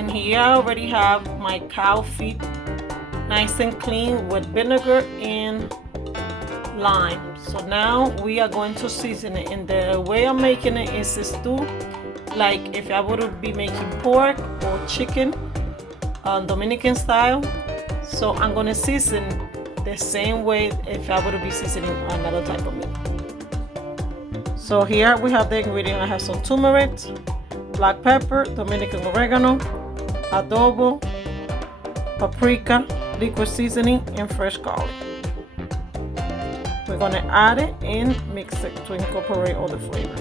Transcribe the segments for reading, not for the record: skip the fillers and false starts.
And here I already have my cow feet nice and clean with vinegar and lime. So now we are going to season it, and the way I'm making it is a stew, like if I would be making pork or chicken, Dominican style. So I'm gonna season the same way if I would be seasoning another type of meat. So here we have the ingredient. I have some turmeric, black pepper, Dominican oregano, adobo, paprika, liquid seasoning, and fresh garlic. We're gonna add it and mix it to incorporate all the flavor.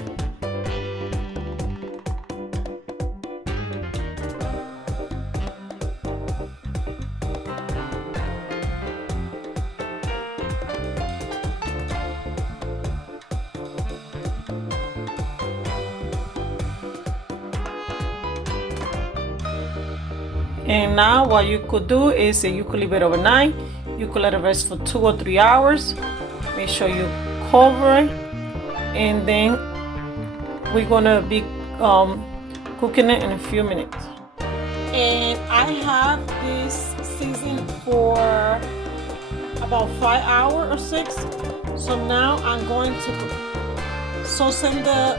And now what you could do is you could leave it overnight. You could let it rest for 2 or 3 hours. Make sure you cover it, and then we're gonna be cooking it in a few minutes. And I have this seasoned for about 5 hours or 6. So now I'm going to cook. So since the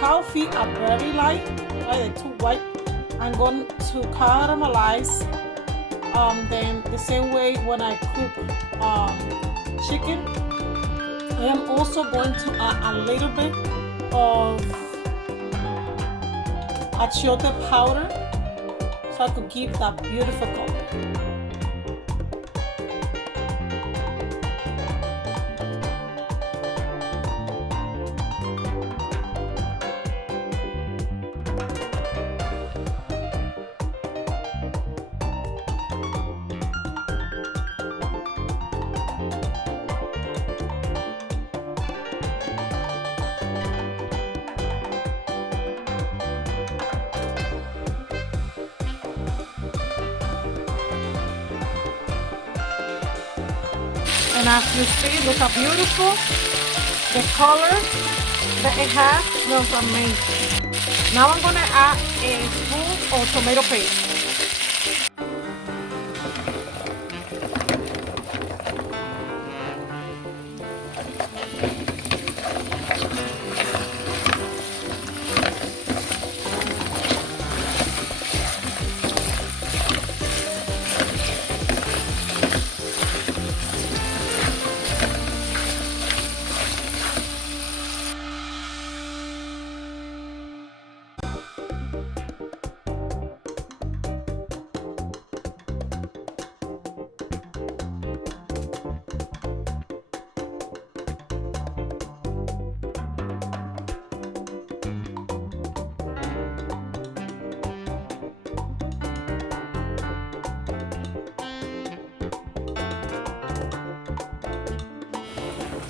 cow feet are very light, right, they're too white, I'm going to caramelize them the same way when I cook chicken. I am also going to add a little bit of achiote powder so I could give that beautiful color. And as you see, look how beautiful the color that it has. Smells amazing. Now I'm gonna add a spoon of tomato paste.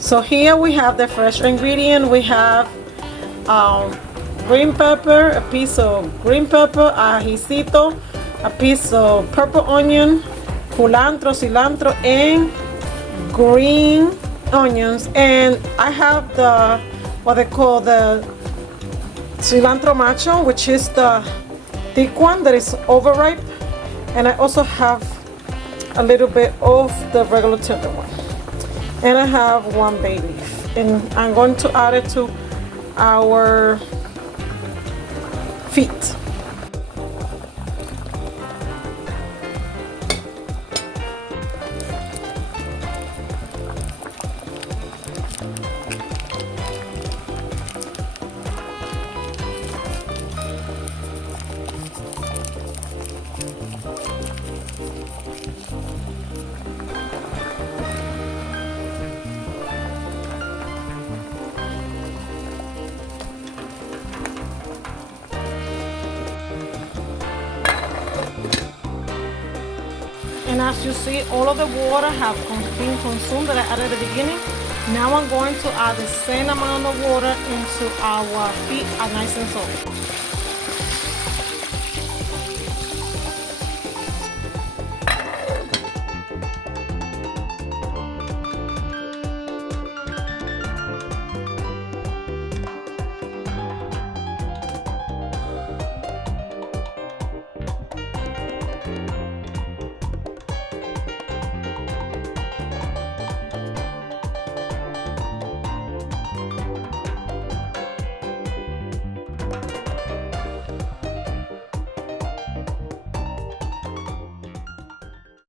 So here we have the fresh ingredient. We have green pepper, a piece of green pepper, ajicito, a piece of purple onion, culantro, cilantro, and green onions. And I have the what they call the cilantro macho, which is the thick one that is overripe. And I also have a little bit of the regular tender one. And I have 1 bay leaf, and I'm going to add it to our feet. And as you see, all of the water have been consumed that I added at the beginning. Now I'm going to add the same amount of water into our feet, nice and soft.